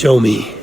Show me.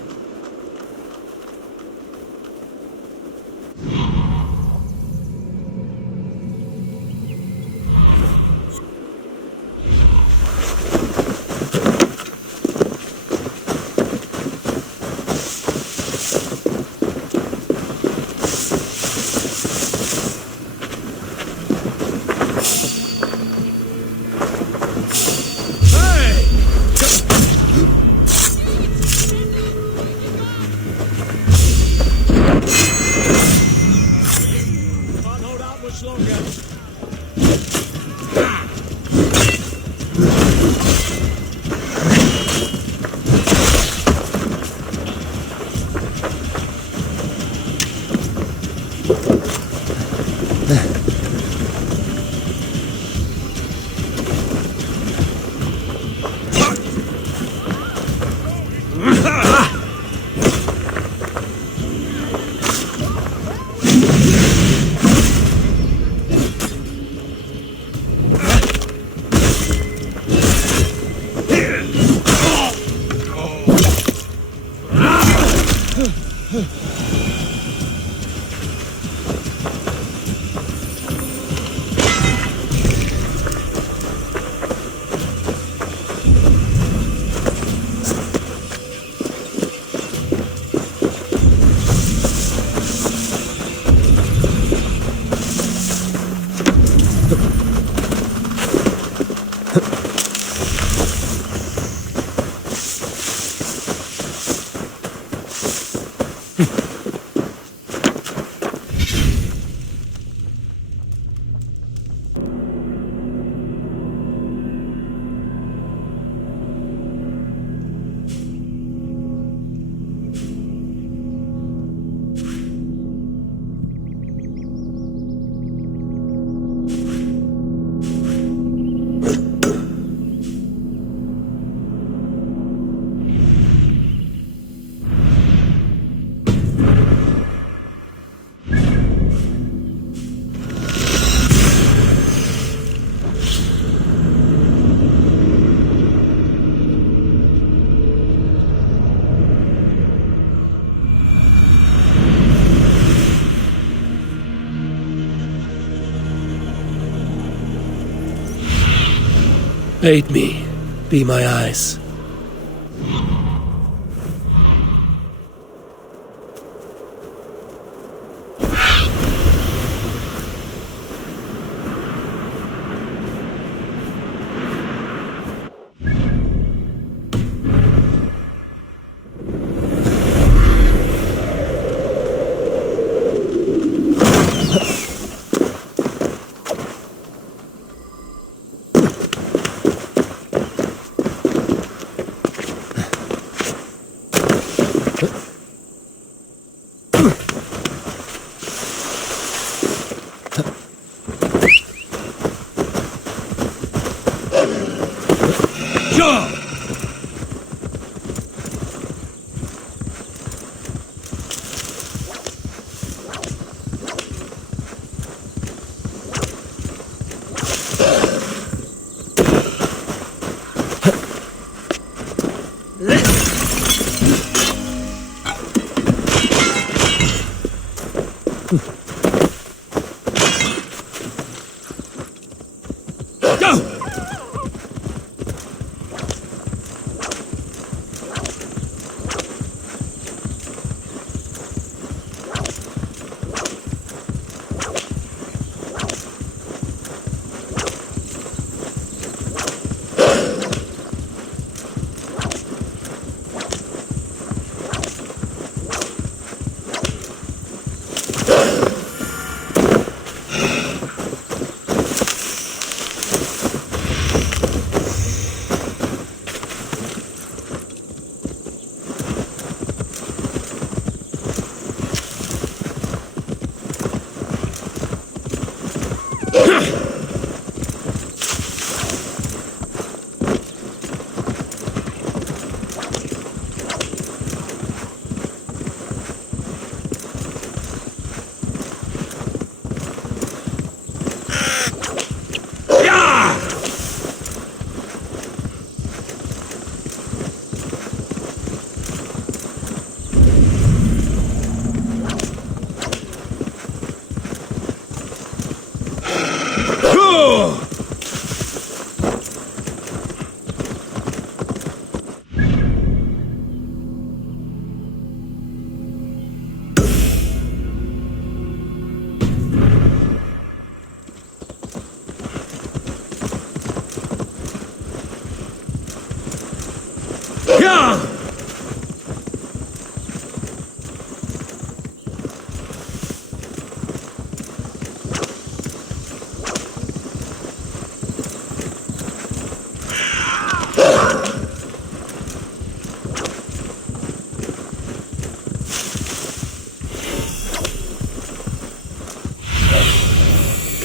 Aid me. Be my eyes.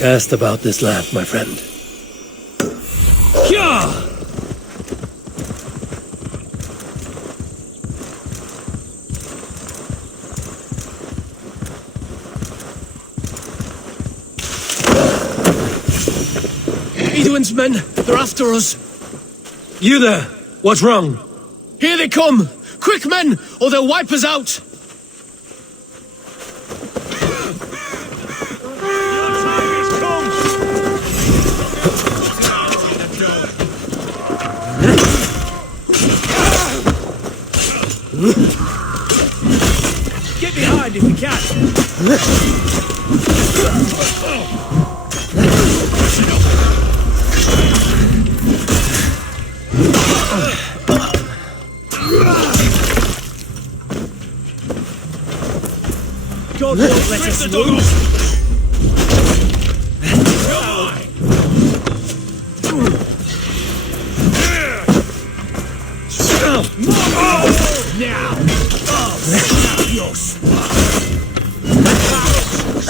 Cast about this lamp, my friend. Hyah! Edwin's men, they're after us. You there! What's wrong? Here they come! Quick, men, or they'll wipe us out! Get behind if you can! God won't let us lose! Now! Snap your spine!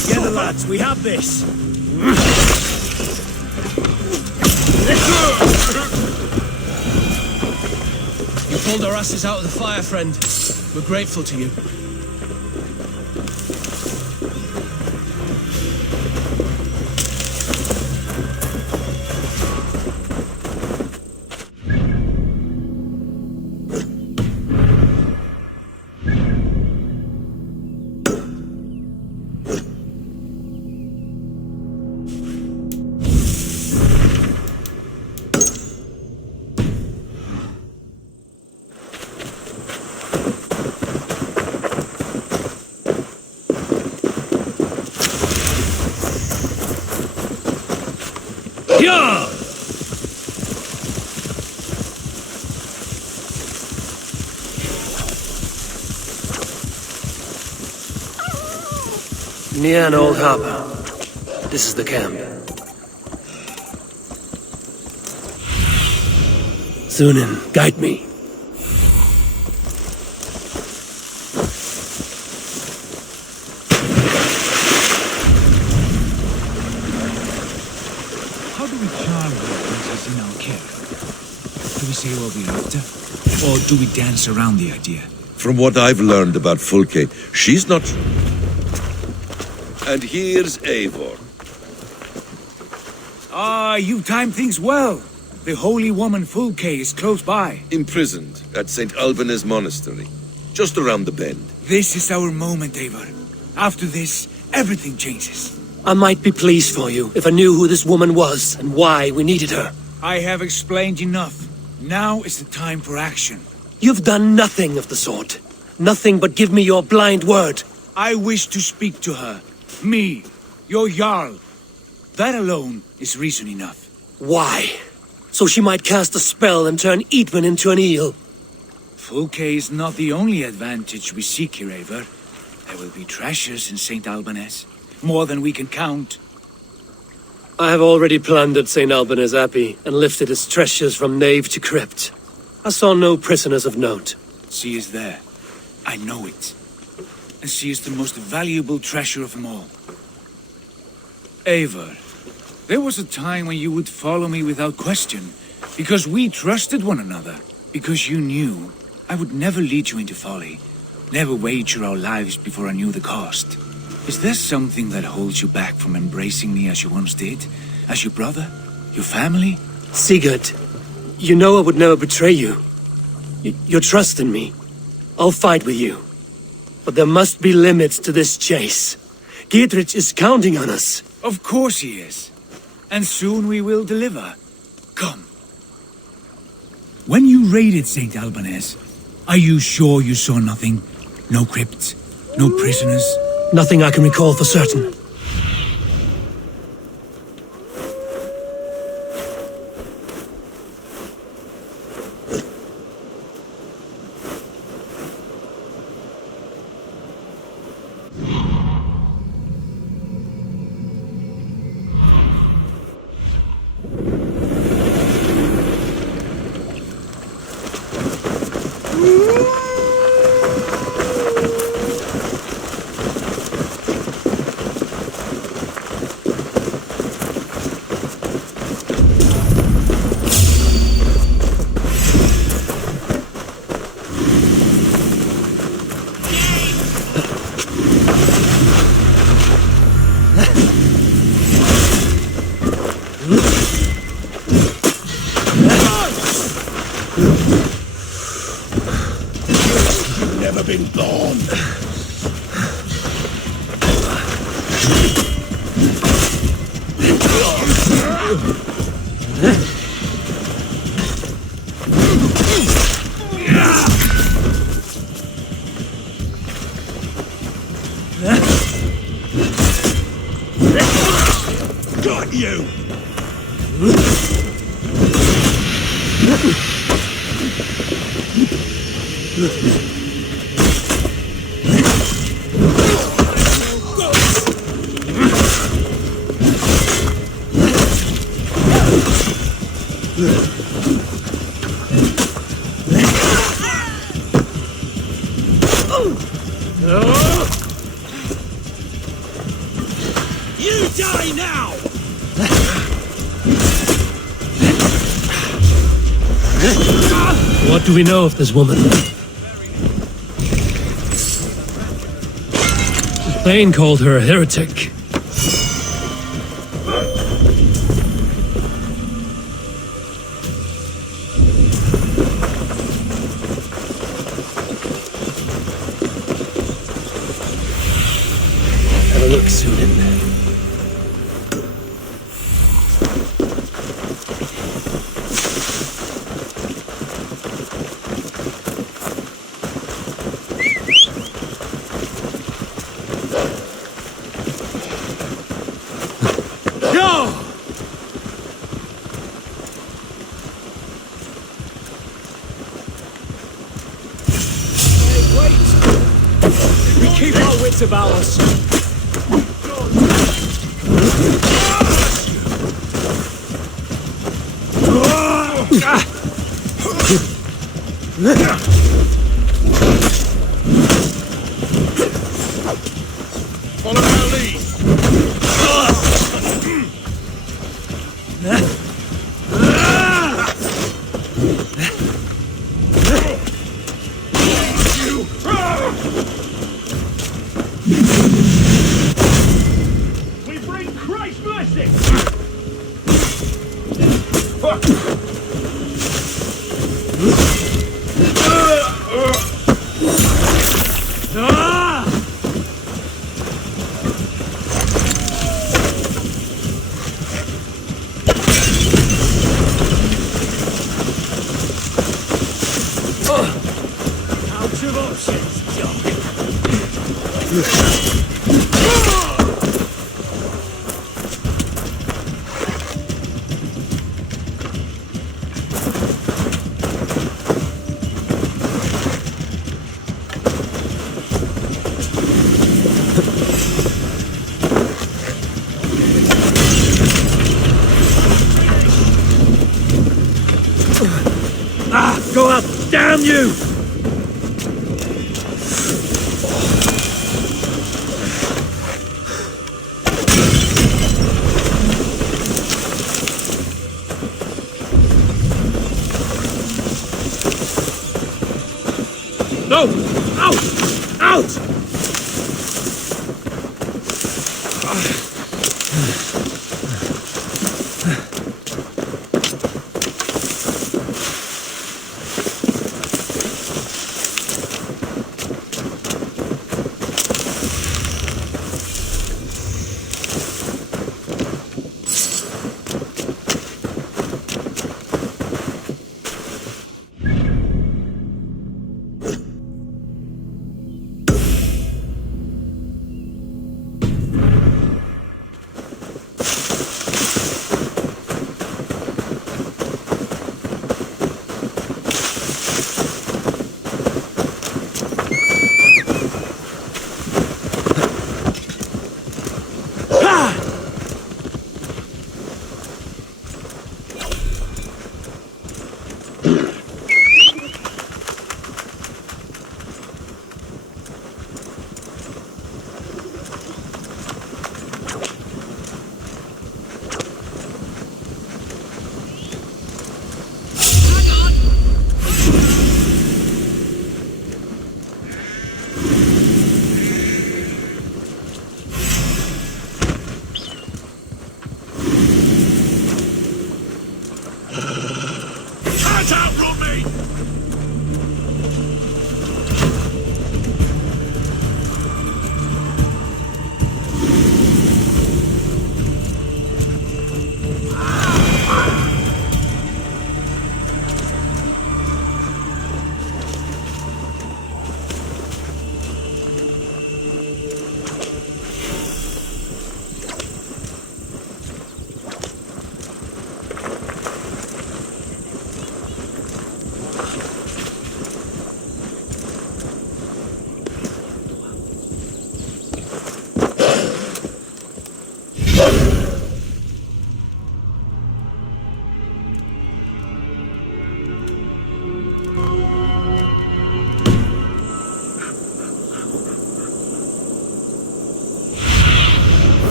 Together, lads, we have this! You pulled our asses out of the fire, friend. We're grateful to you. Yeah! Near an old harbor. This is the camp. Sunan, guide me. How do we charm the princess in our care? Do we say what we're after? Or do we dance around the idea? From what I've learned about Fulke, she's not... And here's Eivor. Ah, you timed things well. The holy woman Fulke is close by. Imprisoned at St. Alban's monastery, just around the bend. This is our moment, Eivor. After this, everything changes. I might be pleased for you if I knew who this woman was and why we needed her. I have explained enough. Now is the time for action. You've done nothing of the sort. Nothing but give me your blind word. I wish to speak to her. Me, your Jarl. That alone is reason enough. Why? So she might cast a spell and turn Eatman into an eel. Fulke is not the only advantage we seek here, Eivor. There will be treasures in St. Alban's. More than we can count. I have already plundered St. Alban's Abbey and lifted its treasures from nave to crypt. I saw no prisoners of note. She is there. I know it. And she is the most valuable treasure of them all. Eivor, there was a time when you would follow me without question, because we trusted one another, because you knew I would never lead you into folly, never wager our lives before I knew the cost. Is there something that holds you back from embracing me as you once did? As your brother? Your family? Sigurd, you know I would never betray you. Your trust in me. I'll fight with you. But there must be limits to this chase. Dietrich is counting on us. Of course he is. And soon we will deliver. Come. When you raided St. Alban's, are you sure you saw nothing? No crypts? No prisoners? Nothing I can recall for certain. been born. Got you! You die now! What do we know of this woman? Thane called her a heretic. Have a look, Sunan. We keep our wits about us. Follow our lead. We bring Christ's mercy! Out of options, Go up! Damn you! No! Out! Out!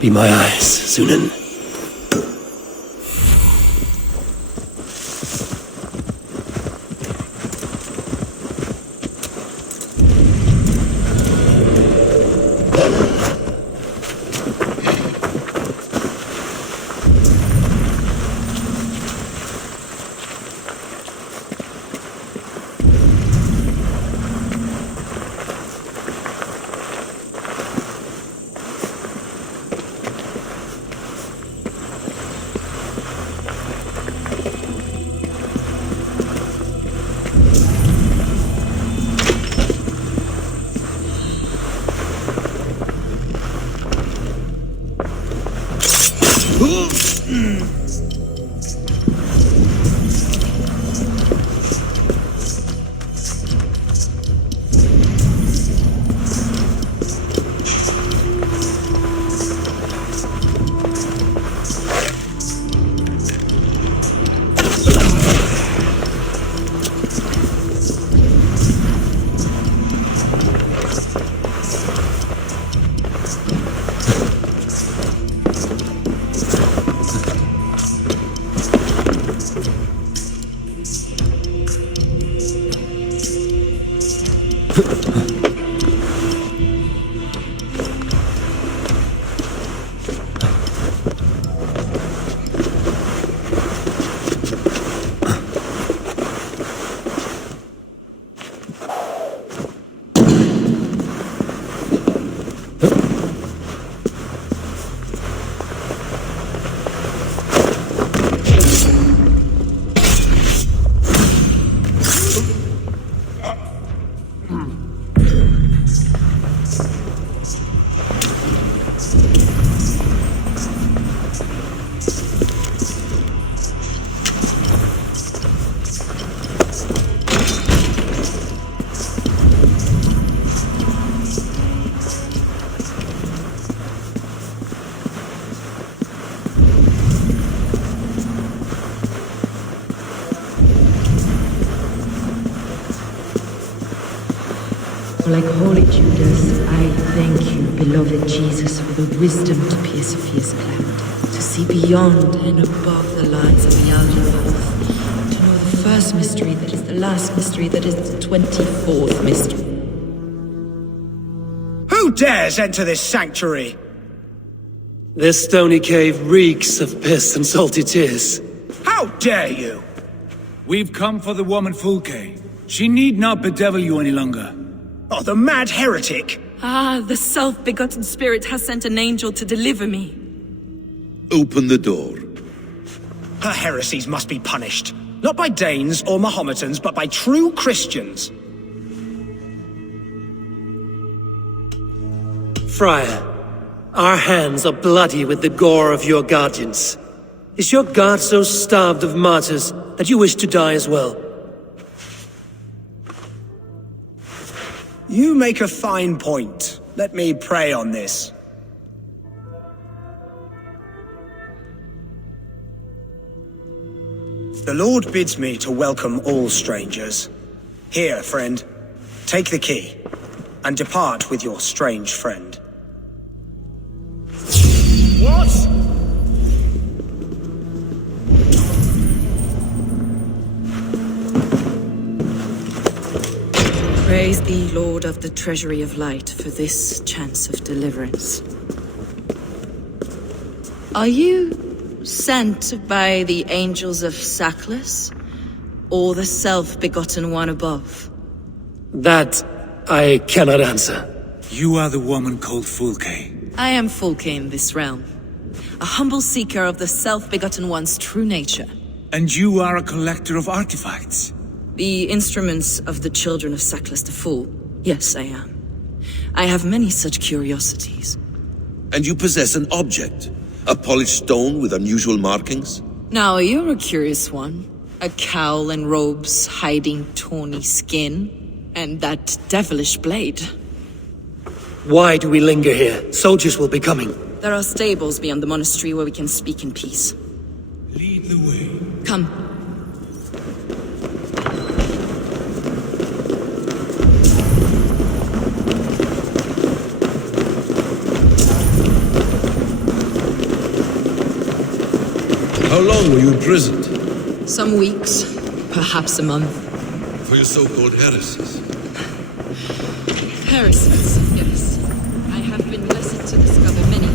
Be my eyes, Sunan. Like holy Judas, I thank you, beloved Jesus, for the wisdom to pierce a fierce cloud, to see beyond and above the lines of the outer earth, to know the first mystery that is the last mystery that is the 24th mystery. Who dares enter this sanctuary? This stony cave reeks of piss and salty tears. How dare you? We've come for the woman Fulke. She need not bedevil you any longer. Oh, the mad heretic! Ah, the self-begotten spirit has sent an angel to deliver me. Open the door. Her heresies must be punished. Not by Danes or Mahometans, but by true Christians. Friar, our hands are bloody with the gore of your guardians. Is your god so starved of martyrs that you wish to die as well? You make a fine point. Let me pray on this. The Lord bids me to welcome all strangers. Here, friend, take the key, and depart with your strange friend. What? Praise thee, Lord of the Treasury of Light, for this chance of deliverance. Are you sent by the angels of Saklas, or the self-begotten one above? That I cannot answer. You are the woman called Fulke. I am Fulke in this realm, a humble seeker of the self-begotten one's true nature. And you are a collector of artifacts. The instruments of the children of Saklas the Fool. Yes, I am. I have many such curiosities. And you possess an object. A polished stone with unusual markings. Now, you're a curious one. A cowl and robes hiding tawny skin. And that devilish blade. Why do we linger here? Soldiers will be coming. There are stables beyond the monastery where we can speak in peace. Lead the way. Come. How long were you imprisoned? Some weeks, perhaps a month. For your so-called heresies. Heresies, yes. I have been blessed to discover many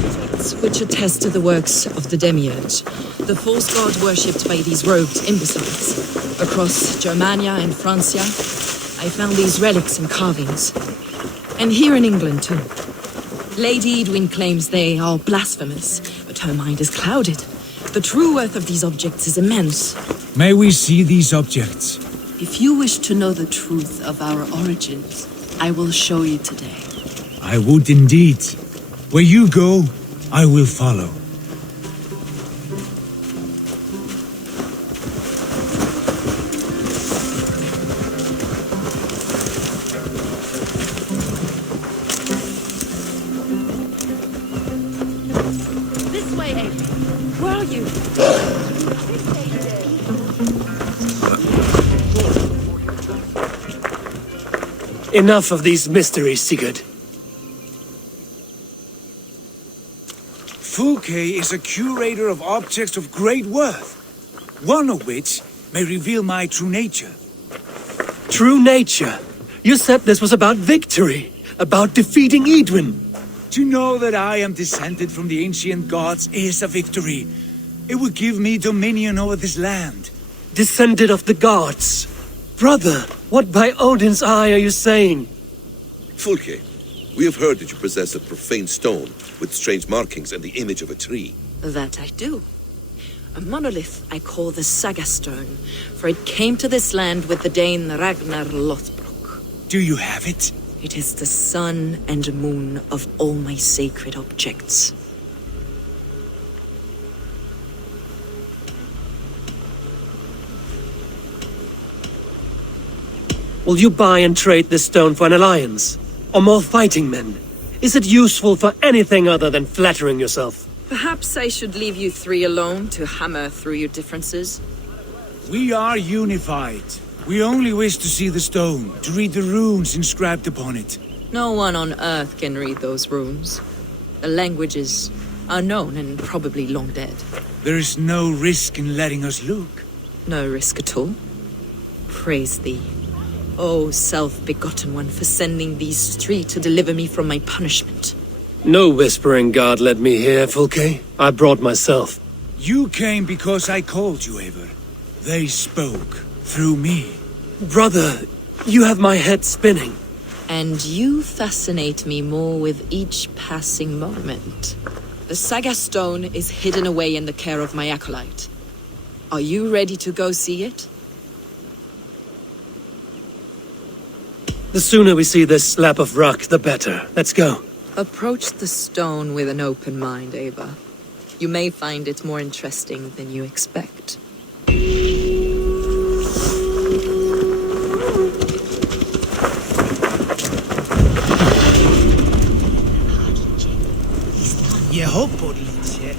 objects which attest to the works of the Demiurge, the false god worshipped by these robed imbeciles. Across Germania and Francia, I found these relics and carvings. And here in England, too. Lady Edwin claims they are blasphemous, but her mind is clouded. The true worth of these objects is immense. May we see these objects? If you wish to know the truth of our origins, I will show you today. I would indeed. Where you go, I will follow. This way, Abe. Where are you? Enough of these mysteries, Sigurd. Fulke is a curator of objects of great worth, one of which may reveal my true nature. True nature. You said this was about victory, about defeating Edwin. To know that I am descended from the ancient gods is a victory. It will give me dominion over this land. Descended of the gods. Brother, what by Odin's eye are you saying? Fulke, we have heard that you possess a profane stone with strange markings and the image of a tree. That I do. A monolith I call the Saga Stone, for it came to this land with the Dane Ragnar Lothbrok. Do you have it? It is the sun and moon of all my sacred objects. Will you buy and trade this stone for an alliance? Or more fighting men? Is it useful for anything other than flattering yourself? Perhaps I should leave you three alone to hammer through your differences. We are unified. We only wish to see the stone, to read the runes inscribed upon it. No one on Earth can read those runes. The language is unknown and probably long dead. There is no risk in letting us look. No risk at all. Praise thee, O self-begotten one, for sending these three to deliver me from my punishment. No whispering god led me here, Fulke. I brought myself. You came because I called you, Eivor. They spoke through me. Brother, you have my head spinning. And you fascinate me more with each passing moment. The Saga Stone is hidden away in the care of my acolyte. Are you ready to go see it? The sooner we see this slab of rock, the better. Let's go. Approach the stone with an open mind, Ava. You may find it more interesting than you expect. Je ho podlíče.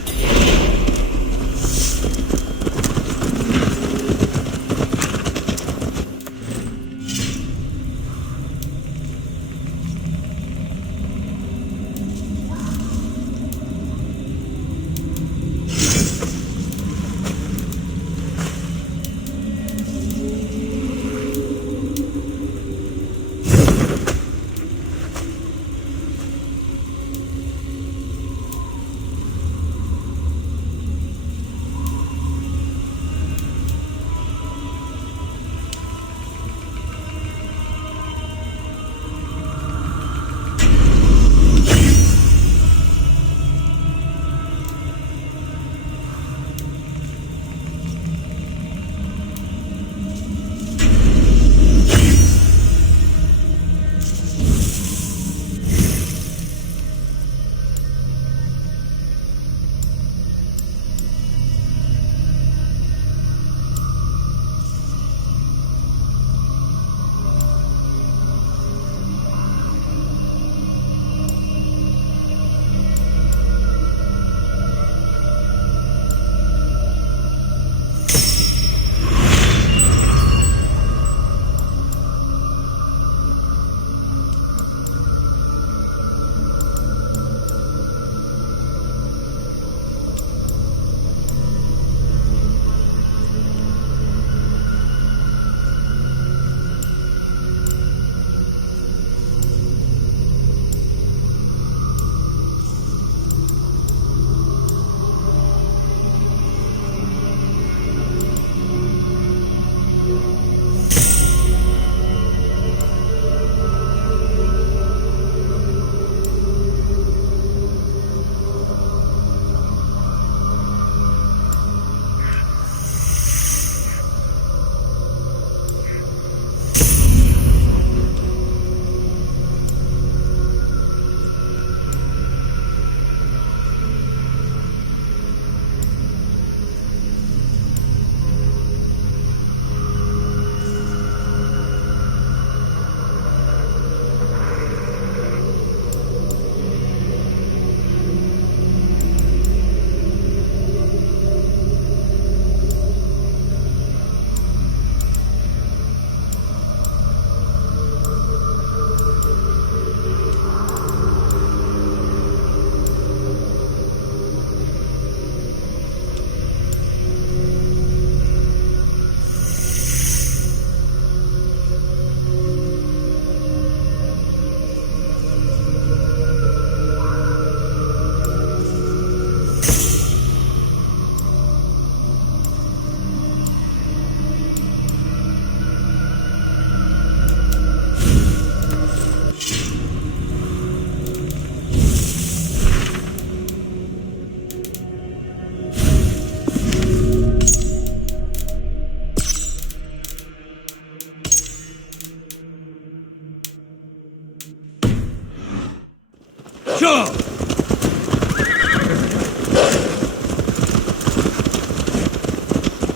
Sure!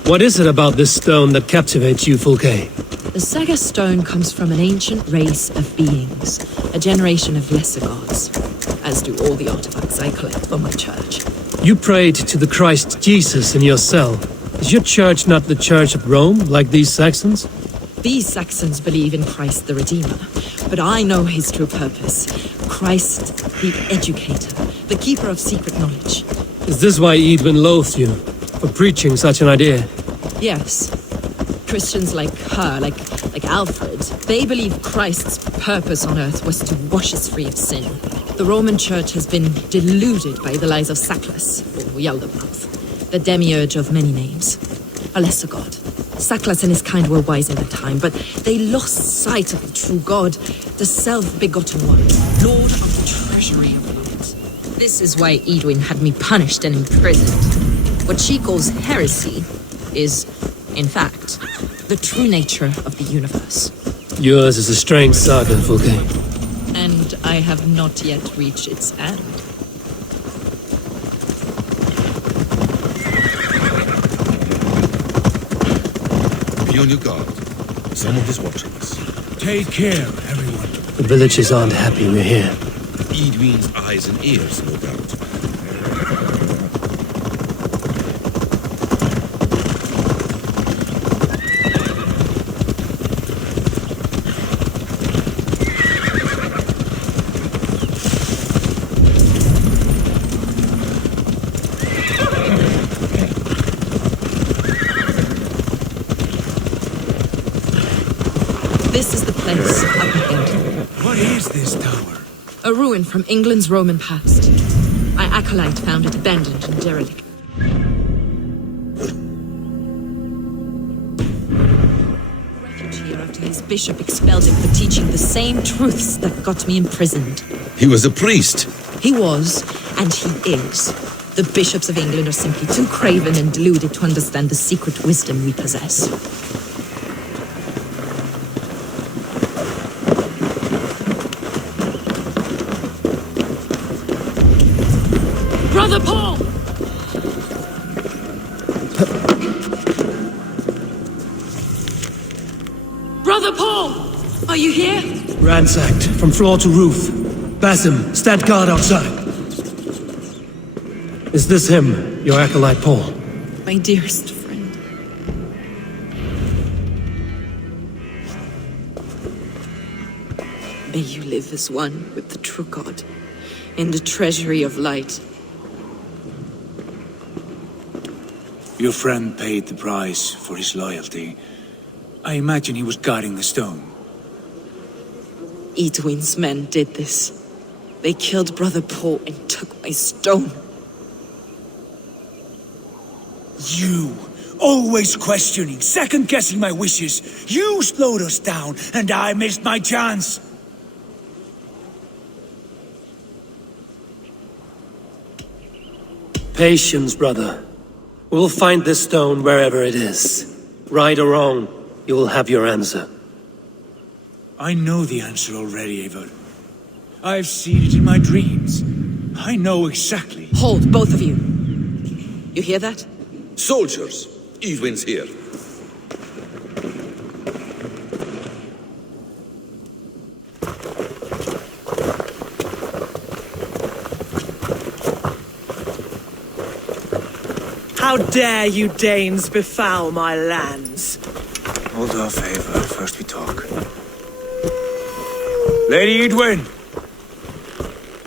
What is it about this stone that captivates you, Fulke? The Saga stone comes from an ancient race of beings, a generation of lesser gods, as do all the artifacts I collect for my church. You prayed to the Christ Jesus in your cell. Is your church not the Church of Rome, like these Saxons? These Saxons believe in Christ the Redeemer, but I know his true purpose. Christ the Educator, the keeper of secret knowledge. Is this why Edwin loathed you, for preaching such an idea? Yes. Christians like her, like Alfred, they believe Christ's purpose on earth was to wash us free of sin. The Roman Church has been deluded by the lies of Saklas, or Yaldabaoth, the demiurge of many names, a lesser god. Saklas and his kind were wise in their time, but they lost sight of the true God, the self-begotten one, Lord of the treasury of light. This is why Edwin had me punished and imprisoned. What she calls heresy is, in fact, the true nature of the universe. Yours is a strange saga, Fulke. And I have not yet reached its end. Be on your guard. Someone is watching us. Take care, everyone. The villagers aren't happy we're here. Edwin's eyes and ears, no doubt. This is the place up ahead. What is this tower? A ruin from England's Roman past. My acolyte found it abandoned and derelict. Refuge here after his bishop expelled him for teaching the same truths that got me imprisoned. He was a priest. He was, and he is. The bishops of England are simply too craven and deluded to understand the secret wisdom we possess. Brother Paul! Brother Paul! Are you here? Ransacked, from floor to roof. Basim, stand guard outside. Is this him, your acolyte Paul? My dearest friend. May you live as one with the true God, in the treasury of light. Your friend paid the price for his loyalty. I imagine he was guarding the stone. Edwin's men did this. They killed Brother Paul and took my stone. You, always questioning, second-guessing my wishes. You slowed us down, and I missed my chance. Patience, brother. We'll find this stone wherever it is. Right or wrong, you will have your answer. I know the answer already, Eivor. I've seen it in my dreams. I know exactly. Hold, both of you. You hear that? Soldiers! Edwin's here. How dare you Danes befoul my lands? Hold off, Eivor. First we talk. Lady Edwin!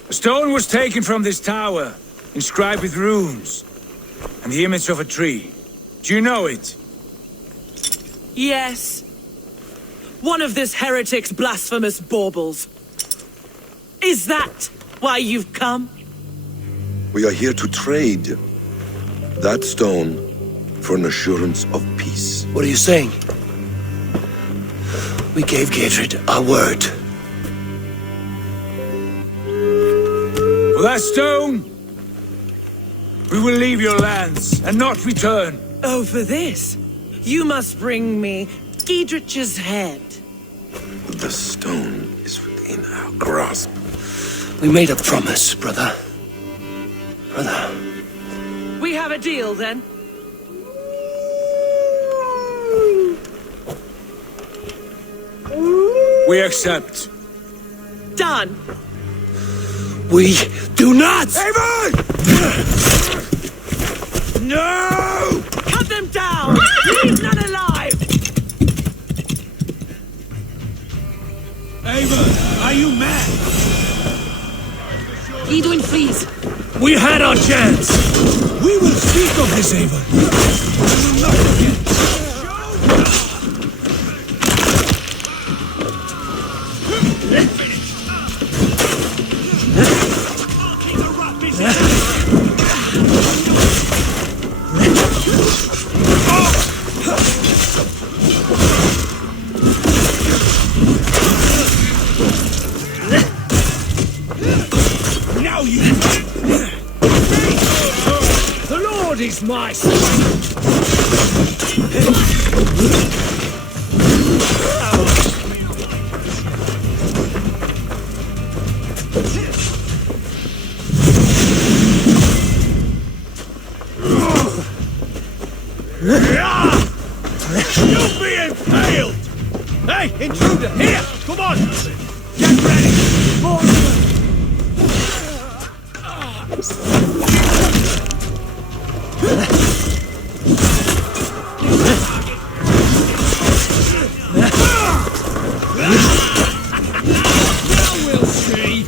A stone was taken from this tower, inscribed with runes, and the image of a tree. Do you know it? Yes. One of this heretic's blasphemous baubles. Is that why you've come? We are here to trade that stone for an assurance of peace. What are you saying? We gave Gatred our word. For that stone, we will leave your lands and not return. Oh, for this? You must bring me Giedrich's head. The stone is within our grasp. We made a promise, brother. Brother. We have a deal, then? We accept. Done! We do not! Avon! No! Cut them down! Leave none alive! Avon, are you mad? Edwin, please. We had our chance! We will speak of this, Avon. We will not forget. Now you... The Lord is my strength! You'll be impaled! Hey, intruder, here! Come on! Get ready! More Now we'll see!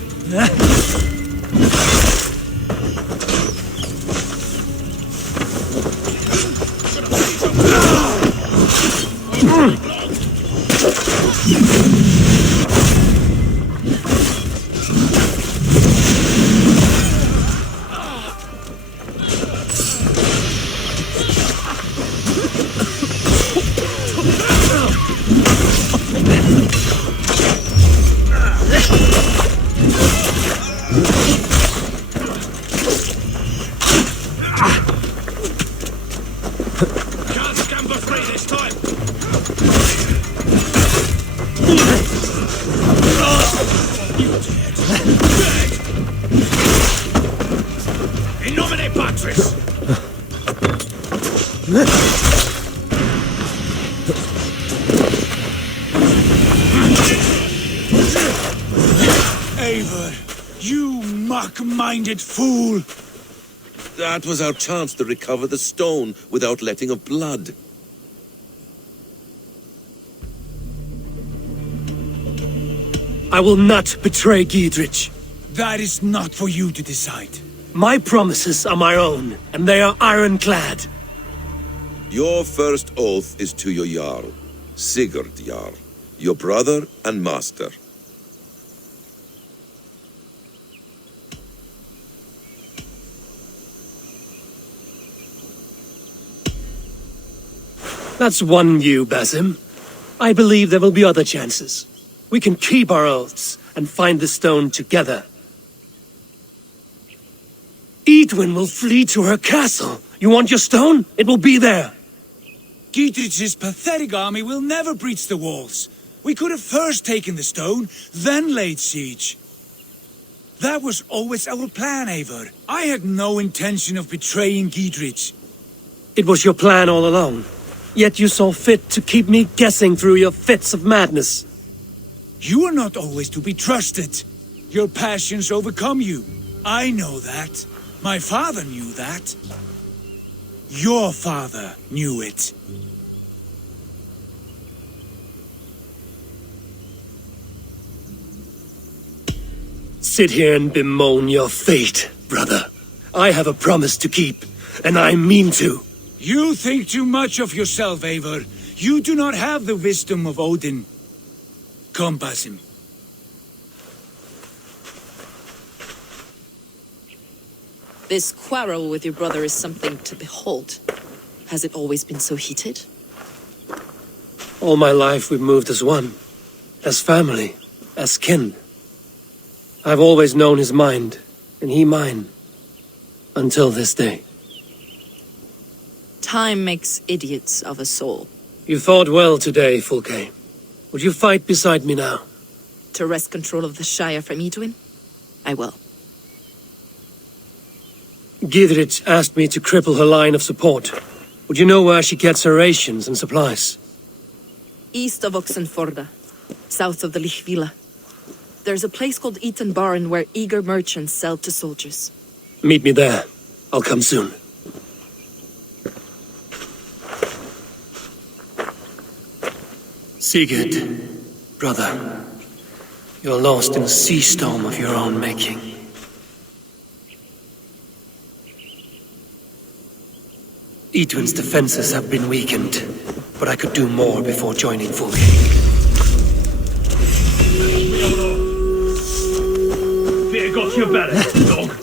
Can't stand for free this time! Dead! In nomine Patris! Eivor, you mock-minded fool! That was our chance to recover the stone without letting of blood. I will not betray Giedrich. That is not for you to decide. My promises are my own, and they are ironclad. Your first oath is to your Jarl, Sigurd Jarl, your brother and master. That's one you, Basim. I believe there will be other chances. We can keep our oaths and find the stone together. Edwin will flee to her castle. You want your stone? It will be there. Giedrich's pathetic army will never breach the walls. We could have first taken the stone, then laid siege. That was always our plan, Eivor. I had no intention of betraying Giedrich. It was your plan all along. Yet you saw fit to keep me guessing through your fits of madness. You are not always to be trusted. Your passions overcome you. I know that. My father knew that. Your father knew it. Sit here and bemoan your fate, brother. I have a promise to keep, and I mean to. You think too much of yourself, Eivor. You do not have the wisdom of Odin. Come, Basim. This quarrel with your brother is something to behold. Has it always been so heated? All my life we've moved as one. As family. As kin. I've always known his mind, and he mine. Until this day. Time makes idiots of us all. You fought well today, Fulke. Would you fight beside me now? To wrest control of the Shire from Edwin? I will. Gidrich asked me to cripple her line of support. Would you know where she gets her rations and supplies? East of Oxenforda, south of the Lichvila. There's a place called Eaton Barn where eager merchants sell to soldiers. Meet me there. I'll come soon. Sigurd, brother, you're lost in a sea storm of your own making. Idwin's defenses have been weakened, but I could do more before joining Fulke. Fear got your belly, dog.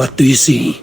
What do you see?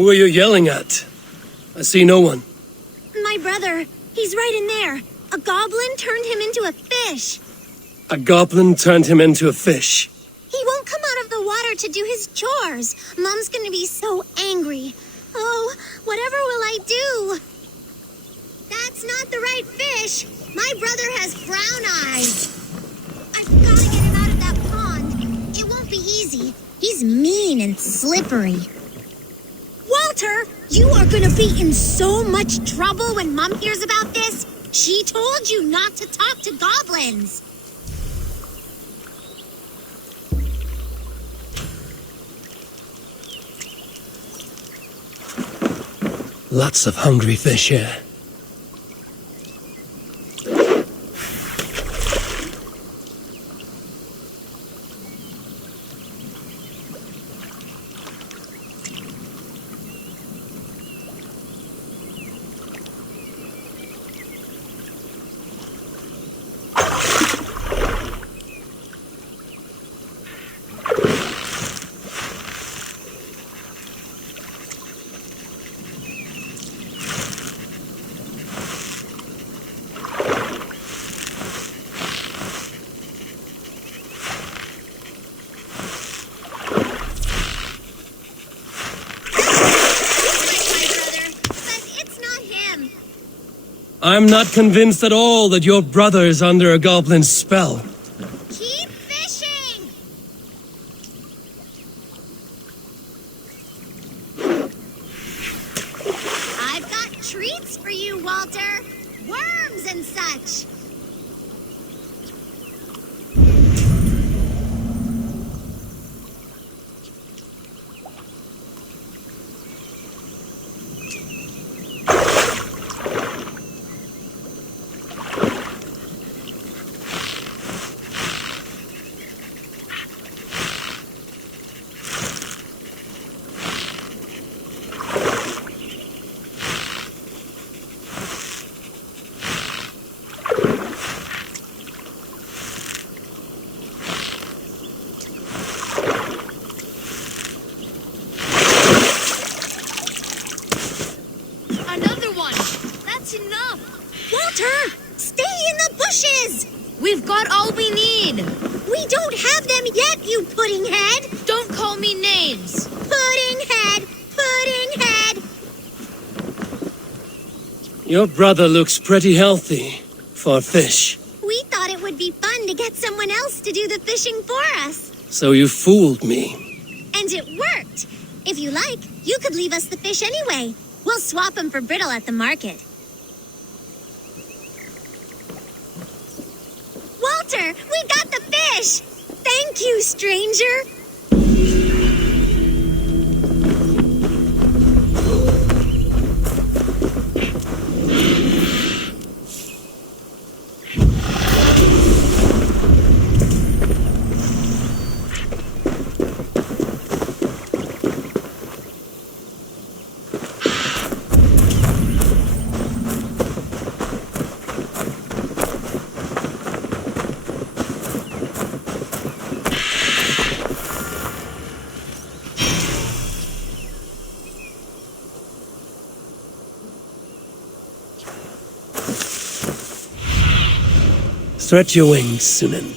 Who are you yelling at? I see no one. My brother. He's right in there. A goblin turned him into a fish. A goblin turned him into a fish. He won't come out of the water to do his chores. Mom's gonna be so angry. Oh, whatever will I do? That's not the right fish. My brother has brown eyes. I've gotta get him out of that pond. It won't be easy. He's mean and slippery. Walter, you are gonna be in so much trouble when Mom hears about this. She told you not to talk to goblins. Lots of hungry fish here. I'm not convinced at all that your brother is under a goblin's spell. Keep fishing! I've got treats for you, Walter. Worms and such. Walter! Stay in the bushes! We've got all we need. We don't have them yet, you pudding head! Don't call me names. Pudding head! Pudding head! Your brother looks pretty healthy for a fish. We thought it would be fun to get someone else to do the fishing for us. So you fooled me. And it worked. If you like, you could leave us the fish anyway. We'll swap them for brittle at the market. Walter, we got the fish! Thank you, stranger! Stretch your wings, Sunan.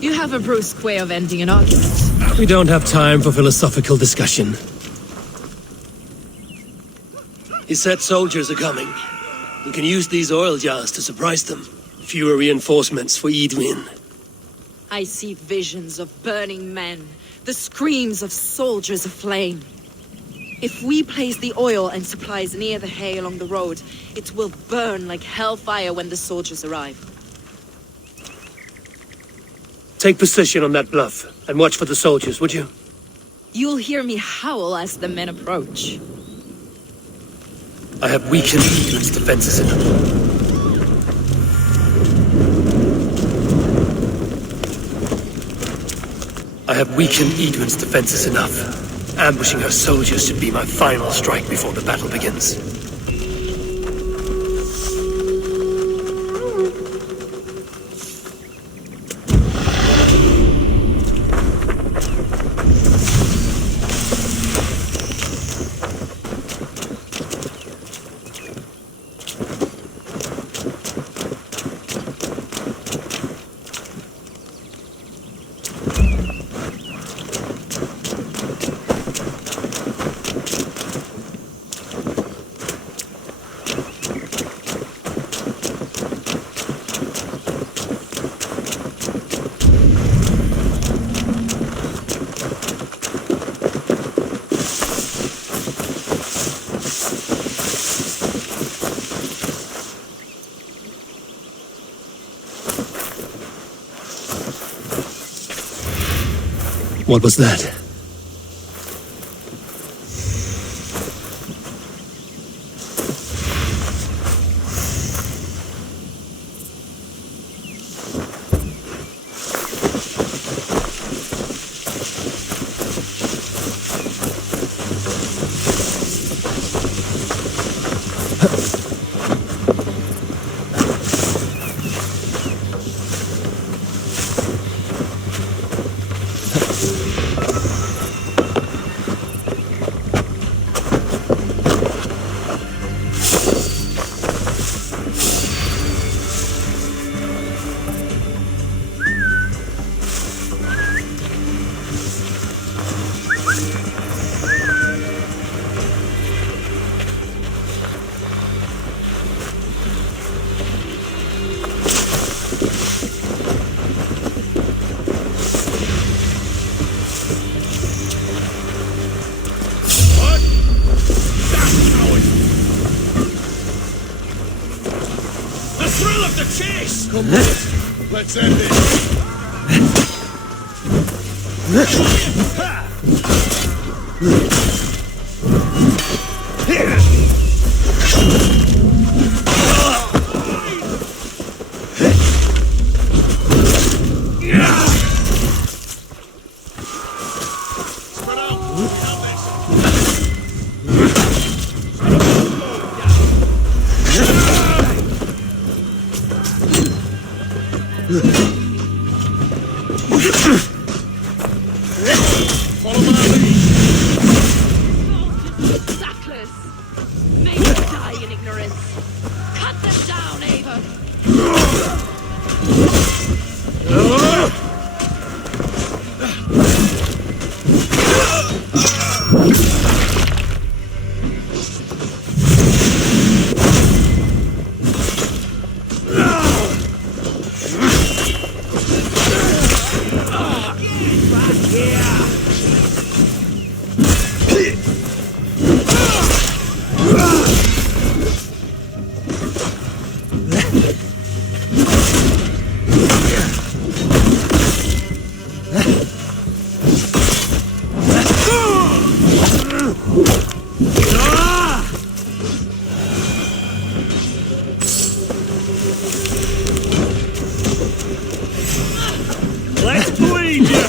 You have a brusque way of ending an argument. We don't have time for philosophical discussion. He said soldiers are coming. We can use these oil jars to surprise them. Fewer reinforcements for Edwin. I see visions of burning men, the screams of soldiers aflame. If we place the oil and supplies near the hay along the road, it will burn like hellfire when the soldiers arrive. Take position on that bluff, and watch for the soldiers, would you? You'll hear me howl as the men approach. I have weakened Edwin's defenses enough. I have weakened Edwin's defenses enough. Ambushing her soldiers should be my final strike before the battle begins. What was that? Let's end it. Let's bleed you!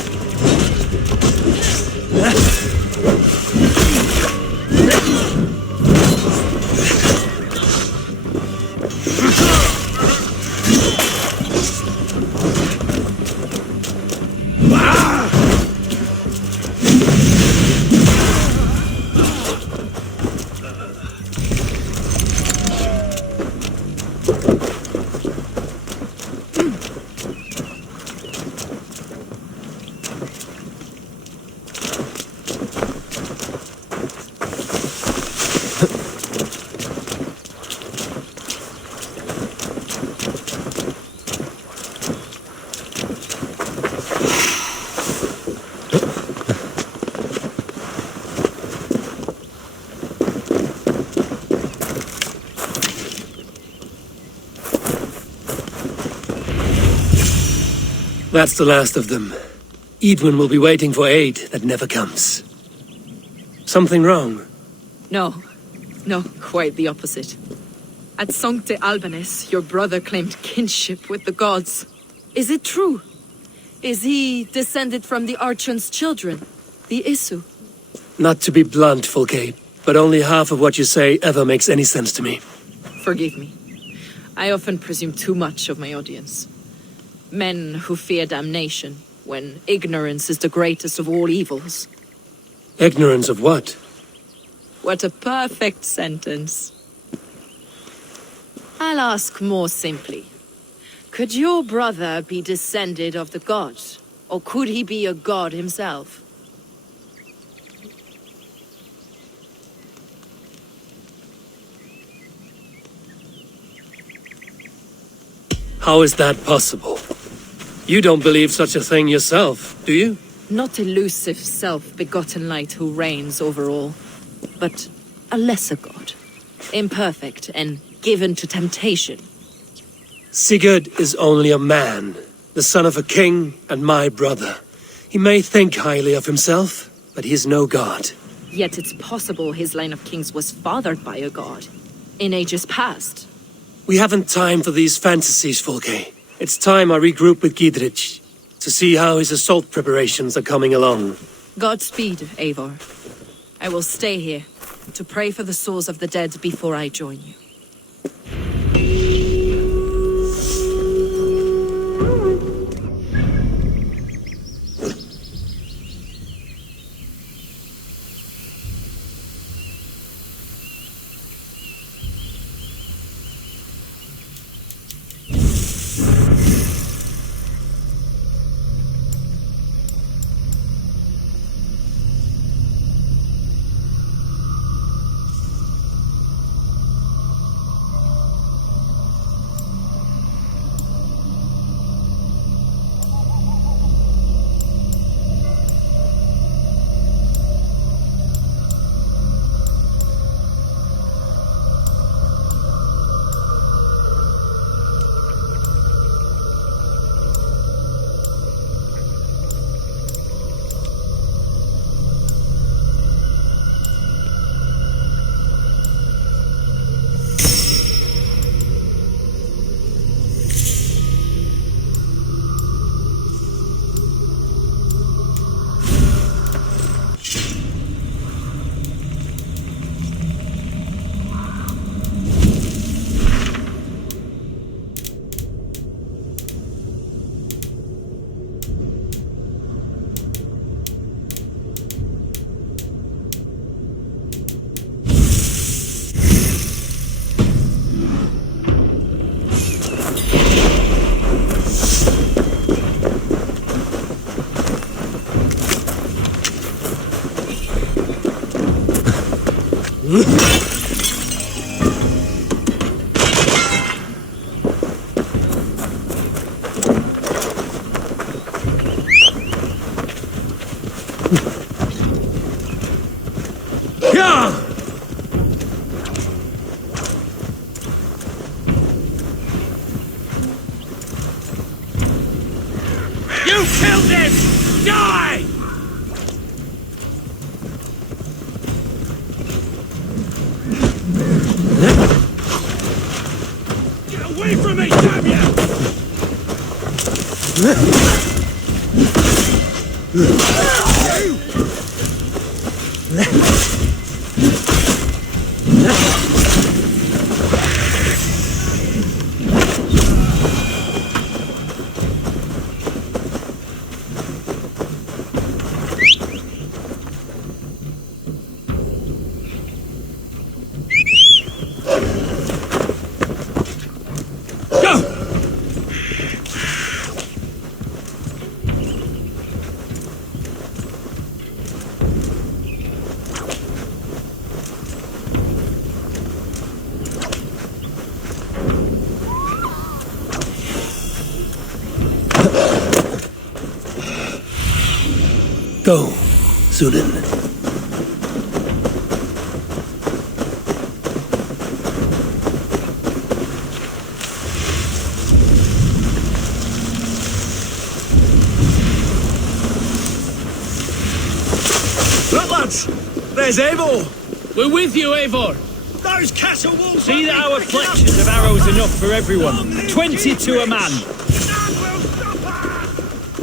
That's the last of them. Edwin will be waiting for aid that never comes. Something wrong? No. No, quite the opposite. At Sancte Albanus, your brother claimed kinship with the gods. Is it true? Is he descended from the Archon's children, the Isu? Not to be blunt, Fulke, but only half of what you say ever makes any sense to me. Forgive me. I often presume too much of my audience. Men who fear damnation, when ignorance is the greatest of all evils. Ignorance of what? What a perfect sentence. I'll ask more simply. Could your brother be descended of the god? Or could he be a god himself? How is that possible? You don't believe such a thing yourself, do you? Not elusive self-begotten light who reigns over all, but a lesser god. Imperfect and given to temptation. Sigurd is only a man, the son of a king and my brother. He may think highly of himself, but he is no god. Yet it's possible his line of kings was fathered by a god, in ages past. We haven't time for these fantasies, Fulke. It's time I regroup with Gidrich, to see how his assault preparations are coming along. Godspeed, Eivor. I will stay here, to pray for the souls of the dead before I join you. You killed him! Die! Go, Sudan. Look, lads! There's Eivor! We're with you, Eivor! Those castle walls... See that our fletchers have arrows enough for everyone. 20 to a man.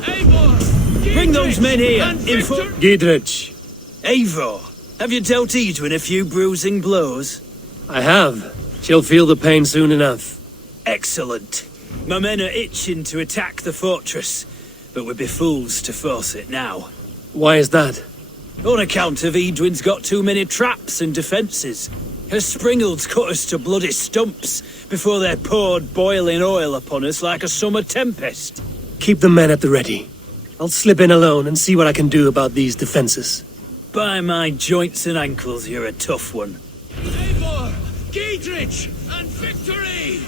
Eivor! Bring those men here. And Gidrich, Eivor, have you dealt Edwin a few bruising blows? I have. She'll feel the pain soon enough. Excellent. My men are itching to attack the fortress, but we'd be fools to force it now. Why is that? On account of Edwin's got too many traps and defences. Her springalds cut us to bloody stumps before they poured boiling oil upon us like a summer tempest. Keep the men at the ready. I'll slip in alone and see what I can do about these defenses. By my joints and ankles, you're a tough one. Eivor! Giedrich! And victory!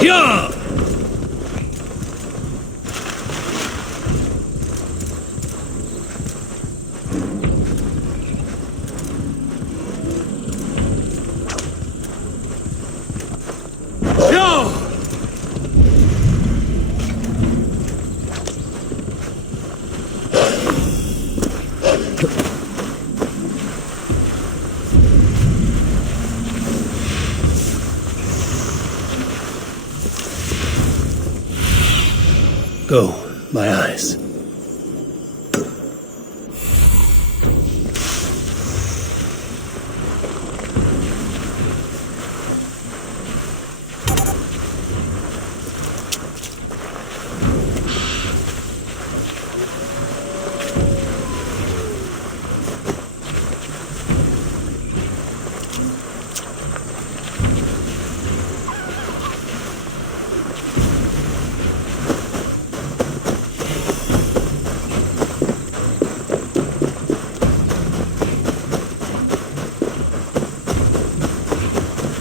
Yeah! Go, my eyes.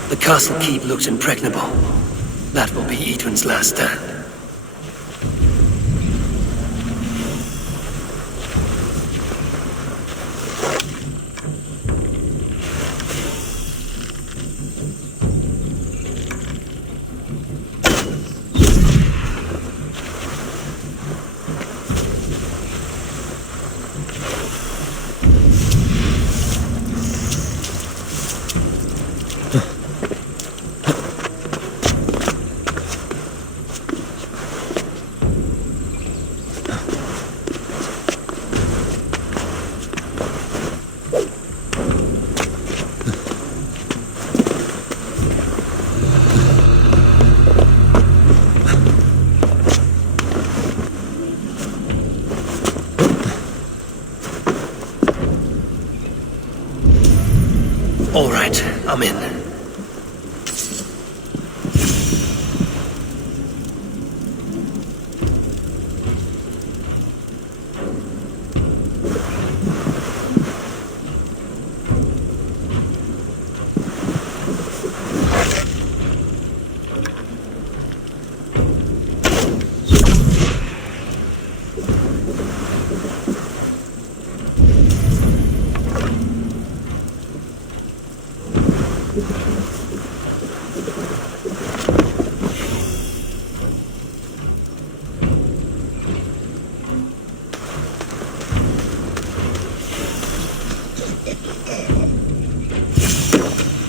The castle keep looks impregnable. That will be Edwin's last stand. All right, I'm in.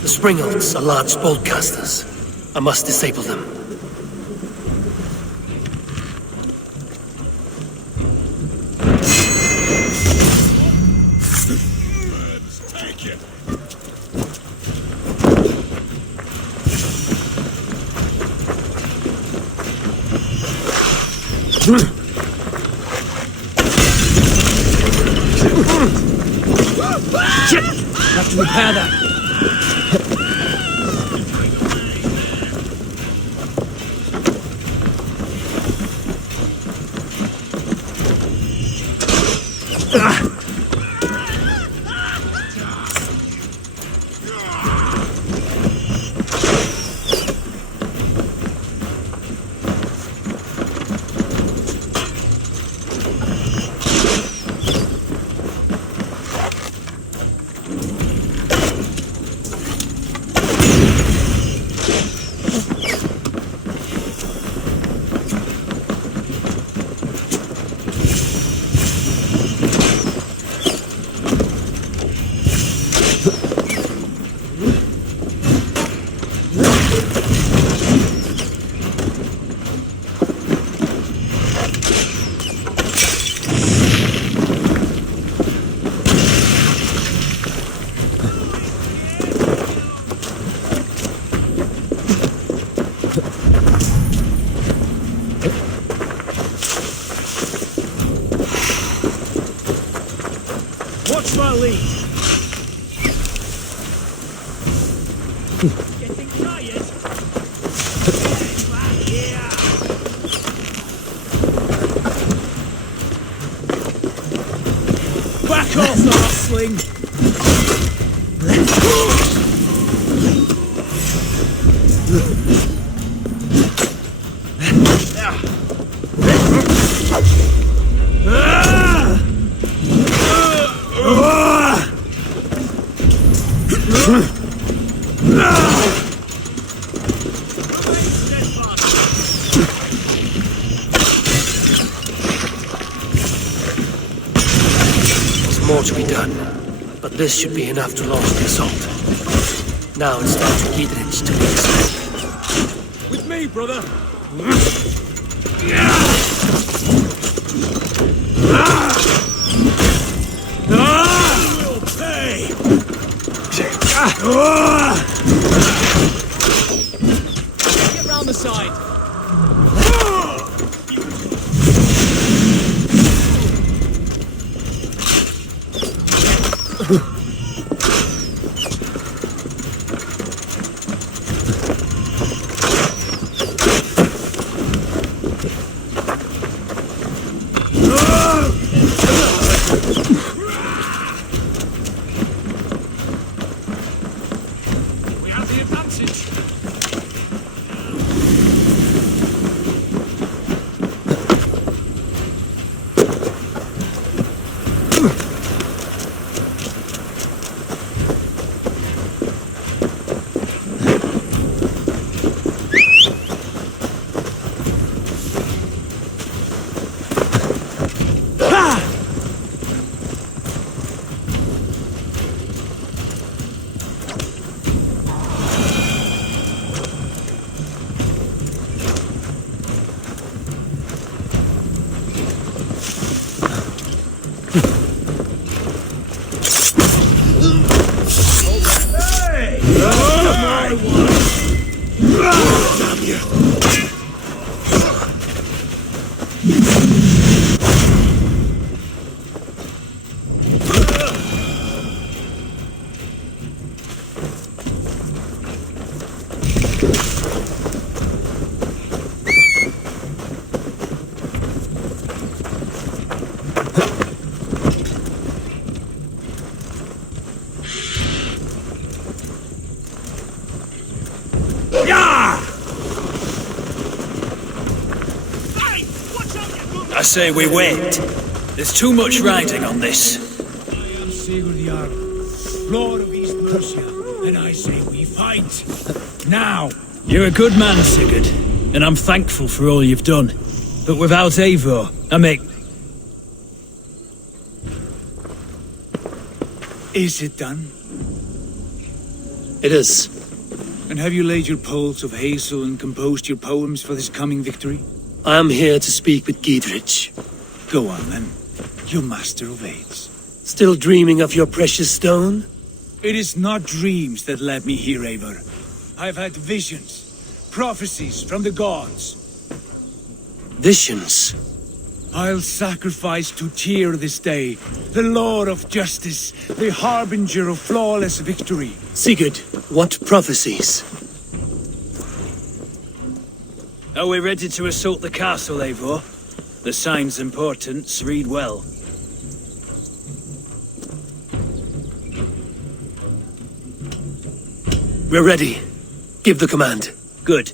The Springles are large boltcasters. I must disable them. Shit! Have to repair that. Watch my lead. Getting tired? Yeah. Back off, arsling! More to be done, but this should be enough to launch the assault. Now it's time for Giedrich to lead us. With me, brother! Will pay! Get round the side! We have the advantage. I say we wait. There's too much riding on this. I am Sigurd Jarl, Lord of East Mercia, and I say we fight. Now! You're a good man, Sigurd, and I'm thankful for all you've done. But without Eivor, Is it done? It is. And have you laid your poles of hazel and composed your poems for this coming victory? I am here to speak with Giedrich. Go on, then. Your master obeys. Still dreaming of your precious stone? It is not dreams that led me here, Eivor. I've had visions, prophecies from the gods. Visions? I'll sacrifice to Tyr this day, the Lord of Justice, the harbinger of flawless victory. Sigurd, what prophecies? Are we ready to assault the castle, Eivor? The signs and portents read well. We're ready. Give the command. Good.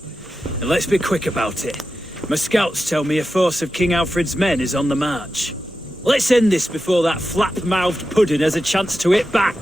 And let's be quick about it. My scouts tell me a force of King Alfred's men is on the march. Let's end this before that flap-mouthed pudding has a chance to hit back.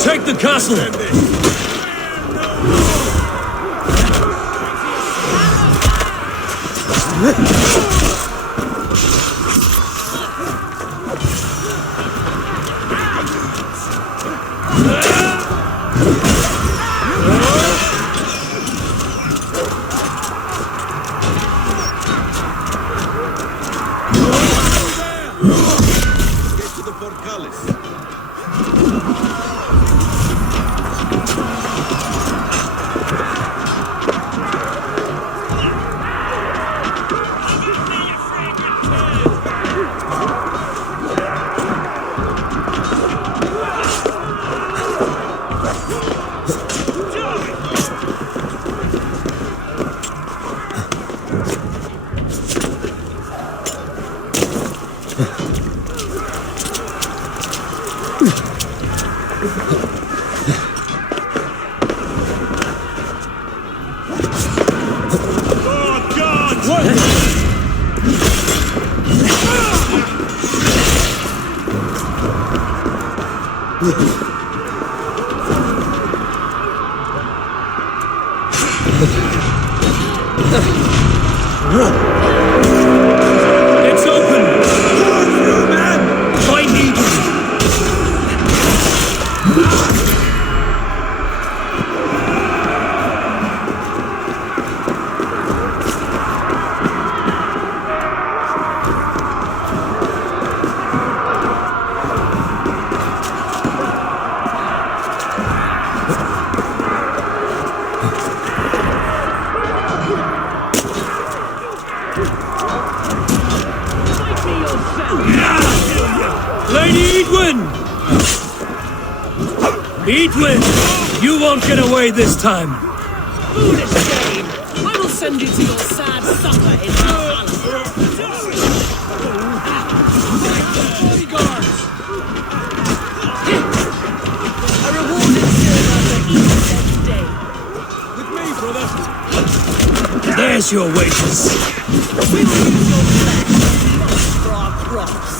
Take the castle! Get to the portcullis. It's open! I need you! Lady Edwin! Edwin! You won't get away this time! Foolish game! I will send you to your sad supper in Valhalla. Bodyguards! A reward in silver for each dead day. With me, brother! There's your wages! We will use your flesh as mulch for our crops.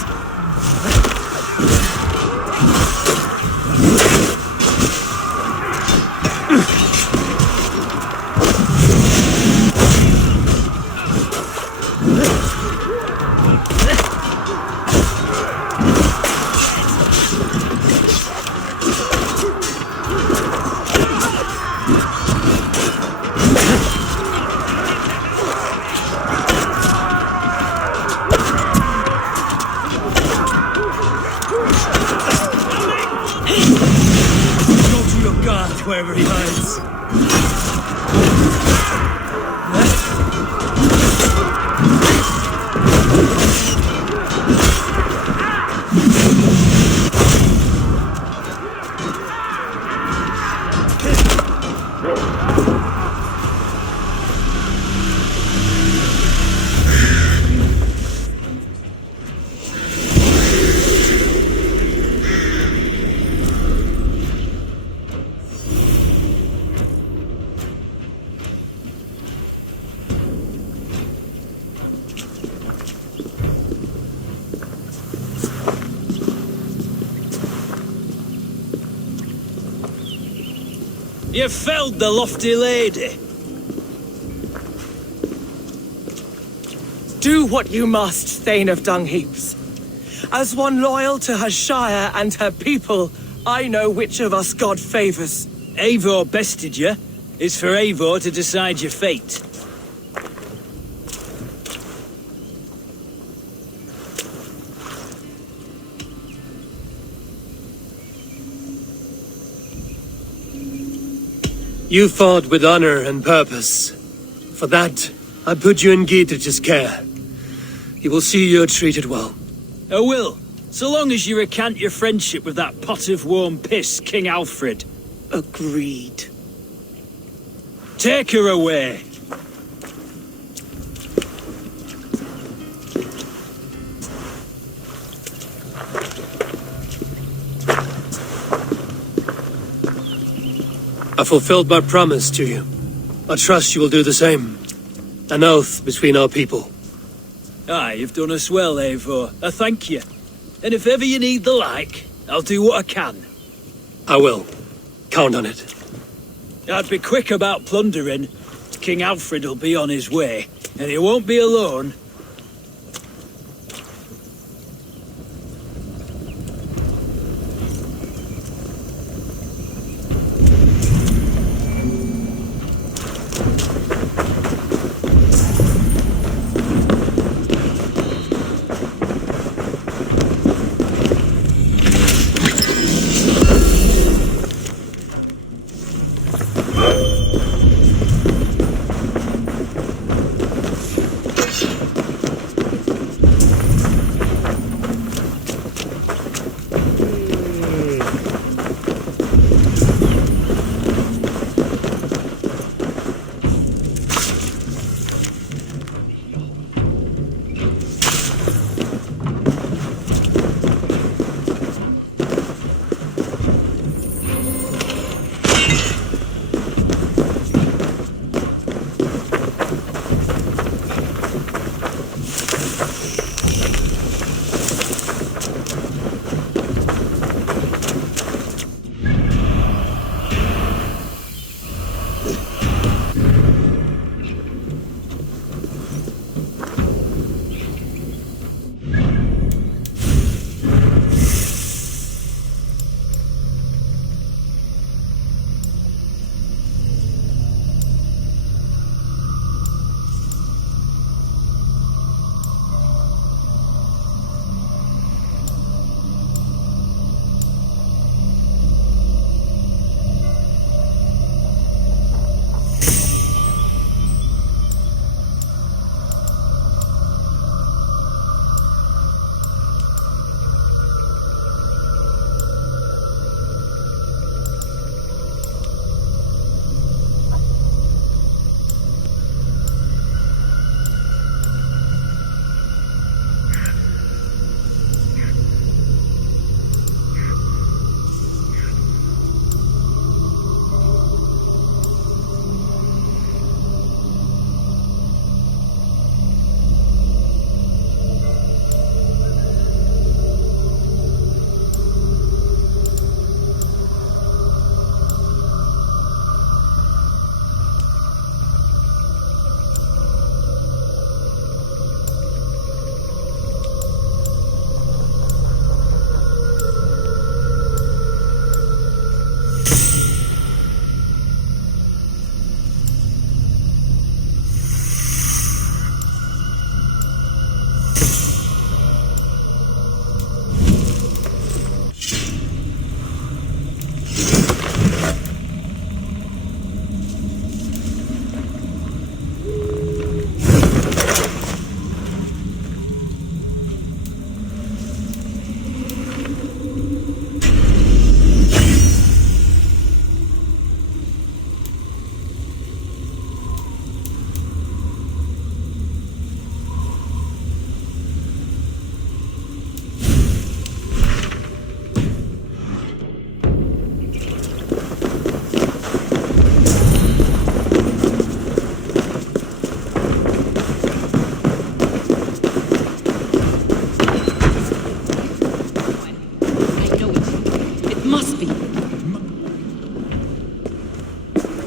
wherever he hides. You felled the lofty lady. Do what you must, Thane of Dungheaps. As one loyal to her shire and her people, I know which of us God favours. Eivor bested you. It's for Eivor to decide your fate. You fought with honor and purpose. For that, I put you in Gietrich's care. You will see you're treated well. I will, so long as you recant your friendship with that pot of warm piss, King Alfred. Agreed. Take her away. I fulfilled my promise to you. I trust you will do the same. An oath between our people. Aye, you've done us well, Eivor. I thank you. And if ever you need the like, I'll do what I can. I will. Count on it. I'd be quick about plundering. King Alfred will be on his way, and he won't be alone.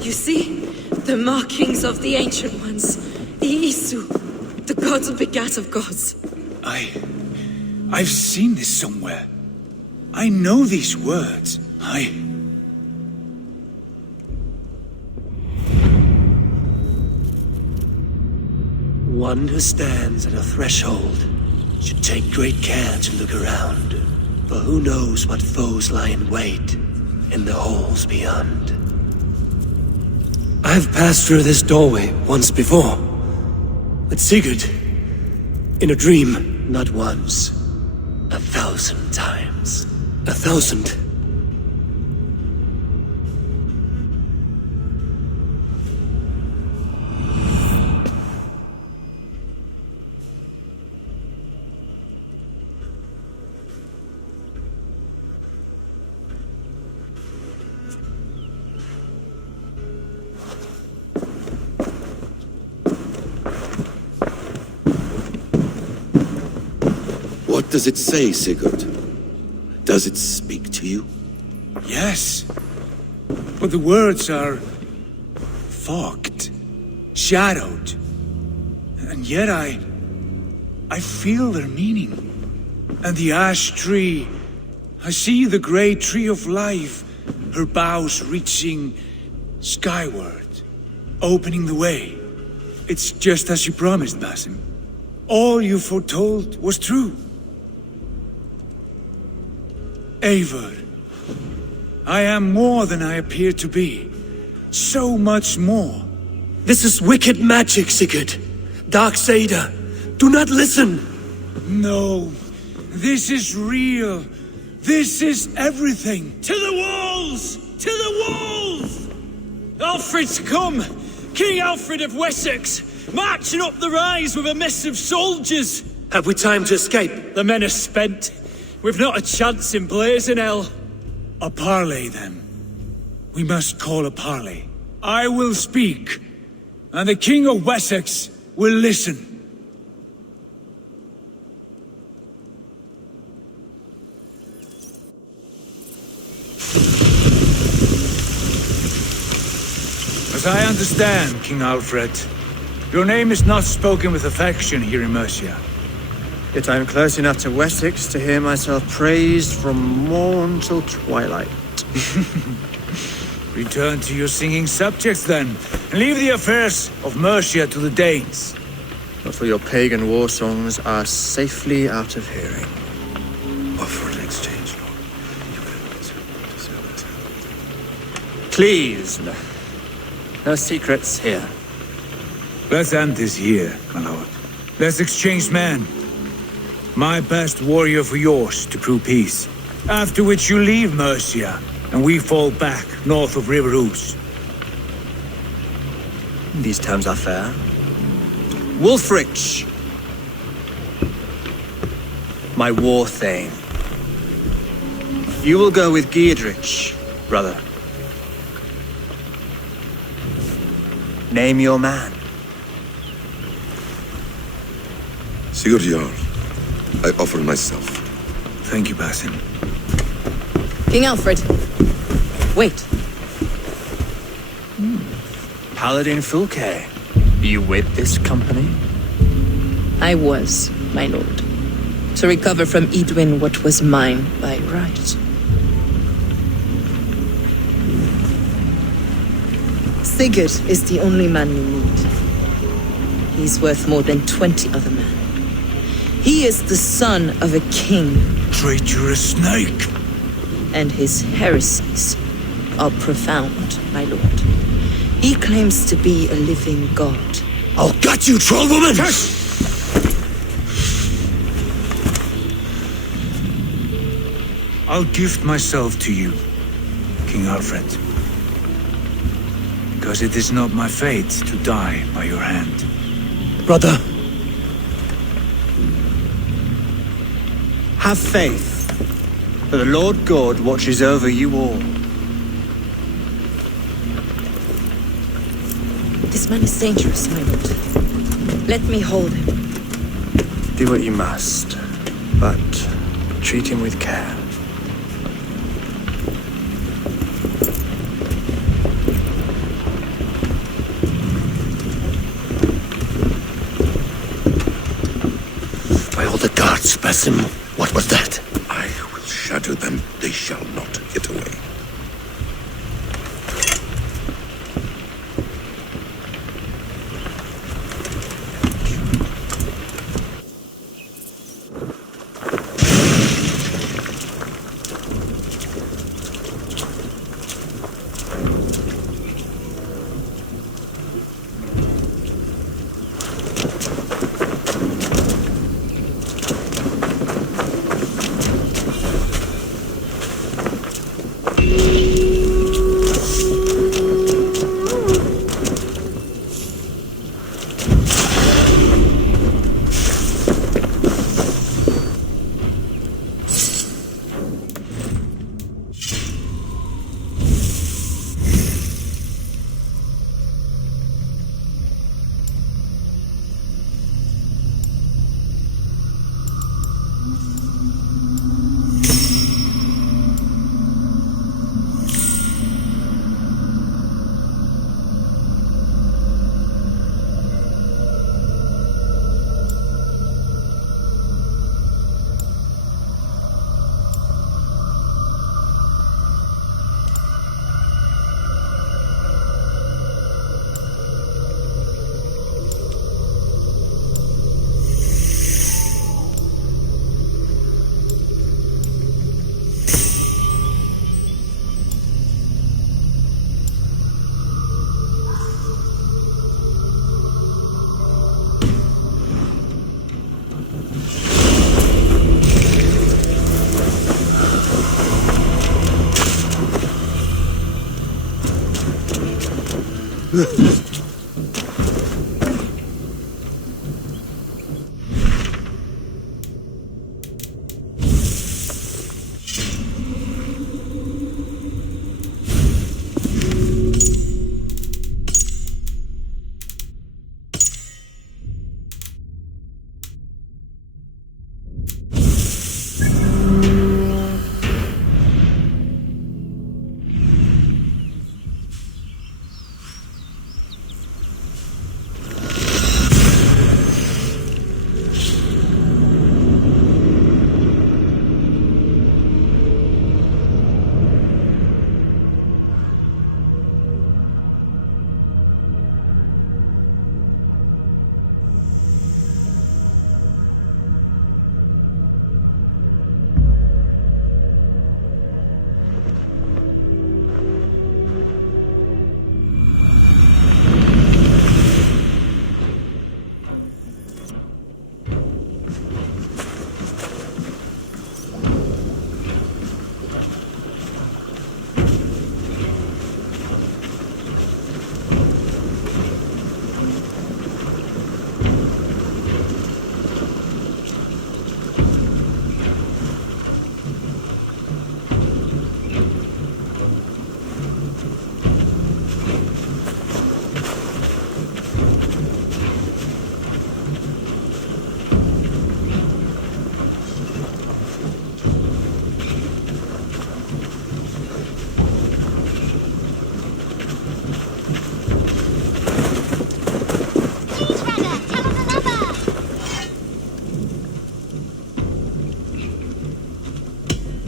You see? The markings of the Ancient Ones. The Isu. The gods begat of gods. I've seen this somewhere. I know these words. One who stands at a threshold should take great care to look around, for who knows what foes lie in wait in the halls beyond. I've passed through this doorway once before, with Sigurd, in a dream, not once, 1,000 times. 1,000. What does it say, Sigurd? Does it speak to you? Yes. But the words are fogged, shadowed. And yet I feel their meaning. And the ash tree, I see the great tree of life, her boughs reaching skyward, opening the way. It's just as you promised, Basim. All you foretold was true. Eivor, I am more than I appear to be. So much more. This is wicked magic, Sigurd. Darksader, do not listen. No, this is real. This is everything. To the walls! To the walls! Alfred's come! King Alfred of Wessex! Marching up the rise with a mess of soldiers! Have we time to escape? The men are spent. We've not a chance in blazing hell. A parley, then. We must call a parley. I will speak, and the King of Wessex will listen. As I understand, King Alfred, your name is not spoken with affection here in Mercia. Yet I am close enough to Wessex to hear myself praised from morn till twilight. Return to your singing subjects, then, and leave the affairs of Mercia to the Danes. But for your pagan war songs are safely out of hearing. Offer an exchange, Lord. Please, no secrets here. Let's end this here, my lord. Let's exchange men. My best warrior for yours to prove peace. After which you leave Mercia, and we fall back north of River Ouse. These terms are fair. Wulfrich, my war thane. You will go with Giedrich, brother. Name your man. Sigurd Jarl, I offer myself. Thank you, Basim. King Alfred. Wait. Paladin Fulke, you with this company? I was, my lord. To recover from Edwin what was mine by right. Sigurd is the only man you need. He's worth more than 20 other men. He is the son of a king. Traitorous snake! And his heresies are profound, my lord. He claims to be a living god. I'll gut you, troll woman! I'll gift myself to you, King Alfred. Because it is not my fate to die by your hand. Brother. Have faith, for the Lord God watches over you all. This man is dangerous, my lord. Let me hold him. Do what you must, but treat him with care. Basim, what was that? I will shatter them. They shall not get away.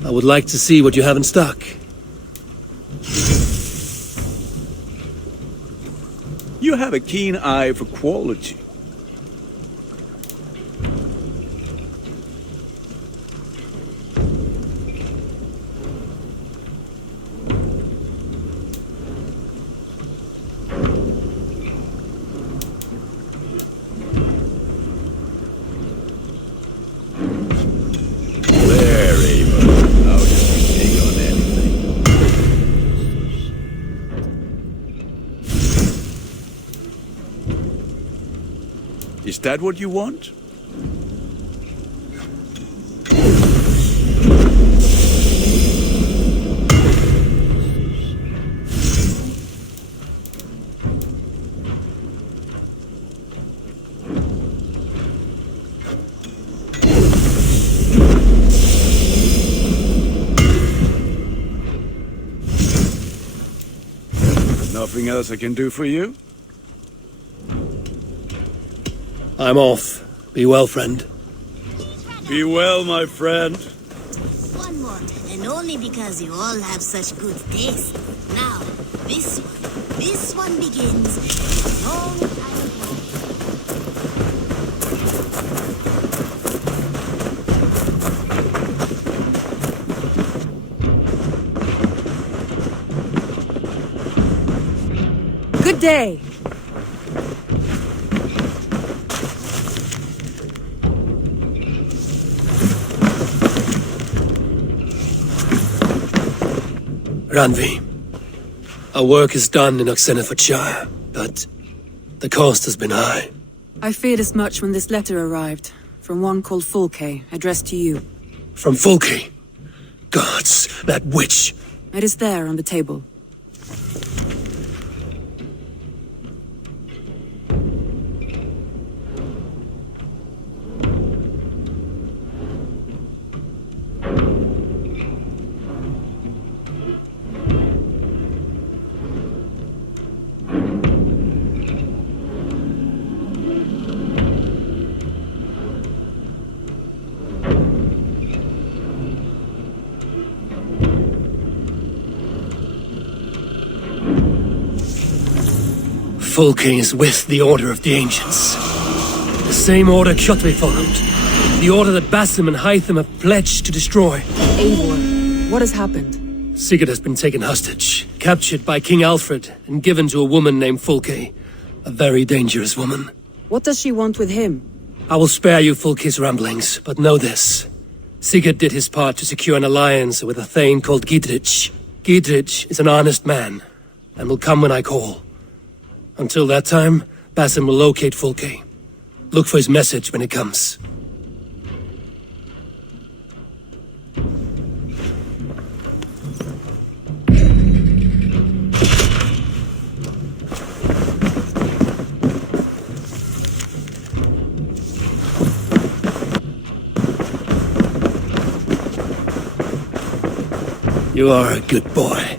I would like to see what you have in stock. You have a keen eye for quality. Is that what you want? Nothing else I can do for you? I'm off. Be well, friend. Be well, my friend. One more, and only because you all have such good taste. Now, this one begins a long time ago. Good day. Ranvi, our work is done in Oxenfordscire, but the cost has been high. I feared as much when this letter arrived, from one called Fulke, addressed to you. From Fulke? Gods, that witch! It is there on the table. Fulke is with the Order of the Ancients. The same order Kjotve followed. The order that Basim and Hytham have pledged to destroy. Eivor, what has happened? Sigurd has been taken hostage, captured by King Alfred, and given to a woman named Fulke. A very dangerous woman. What does she want with him? I will spare you Fulke's ramblings, but know this. Sigurd did his part to secure an alliance with a thane called Gidrich. Gidrich is an honest man, and will come when I call. Until that time, Basim will locate Fulke. Look for his message when it comes. You are a good boy.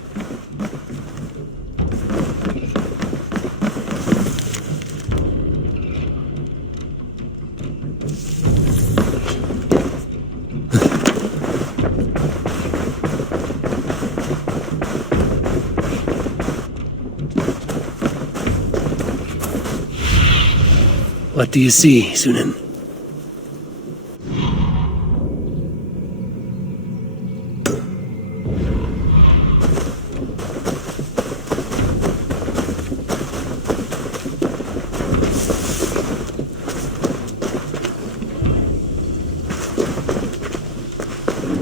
What do you see, Sunan?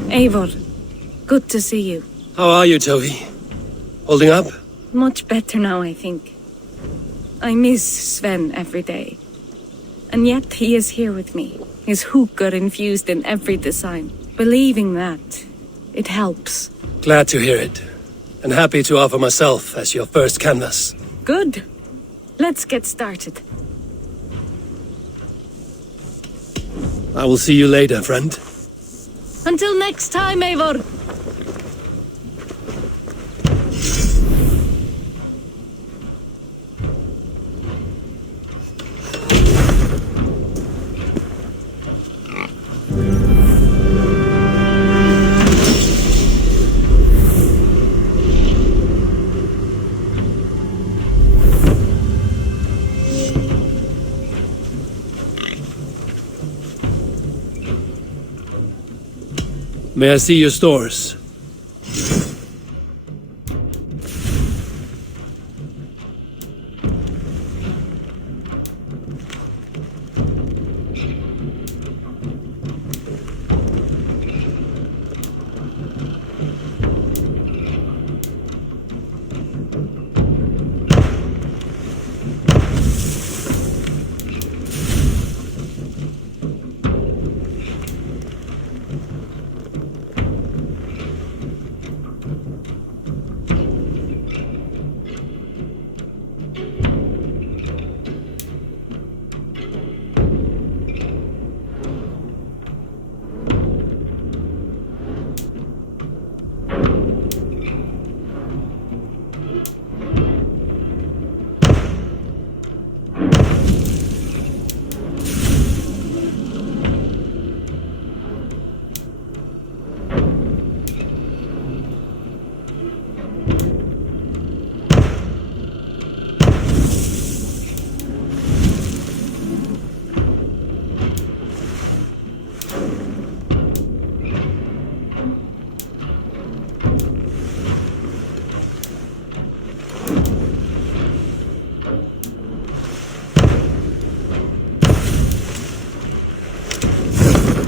Eivor, good to see you. How are you, Tovi? Holding up? Much better now, I think. I miss Sven every day. And yet he is here with me. His hook got infused in every design. Believing that, it helps. Glad to hear it. And happy to offer myself as your first canvas. Good. Let's get started. I will see you later, friend. Until next time, Eivor! May I see your stores?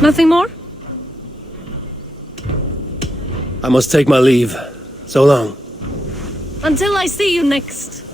Nothing more? I must take my leave. So long. Until I see you next.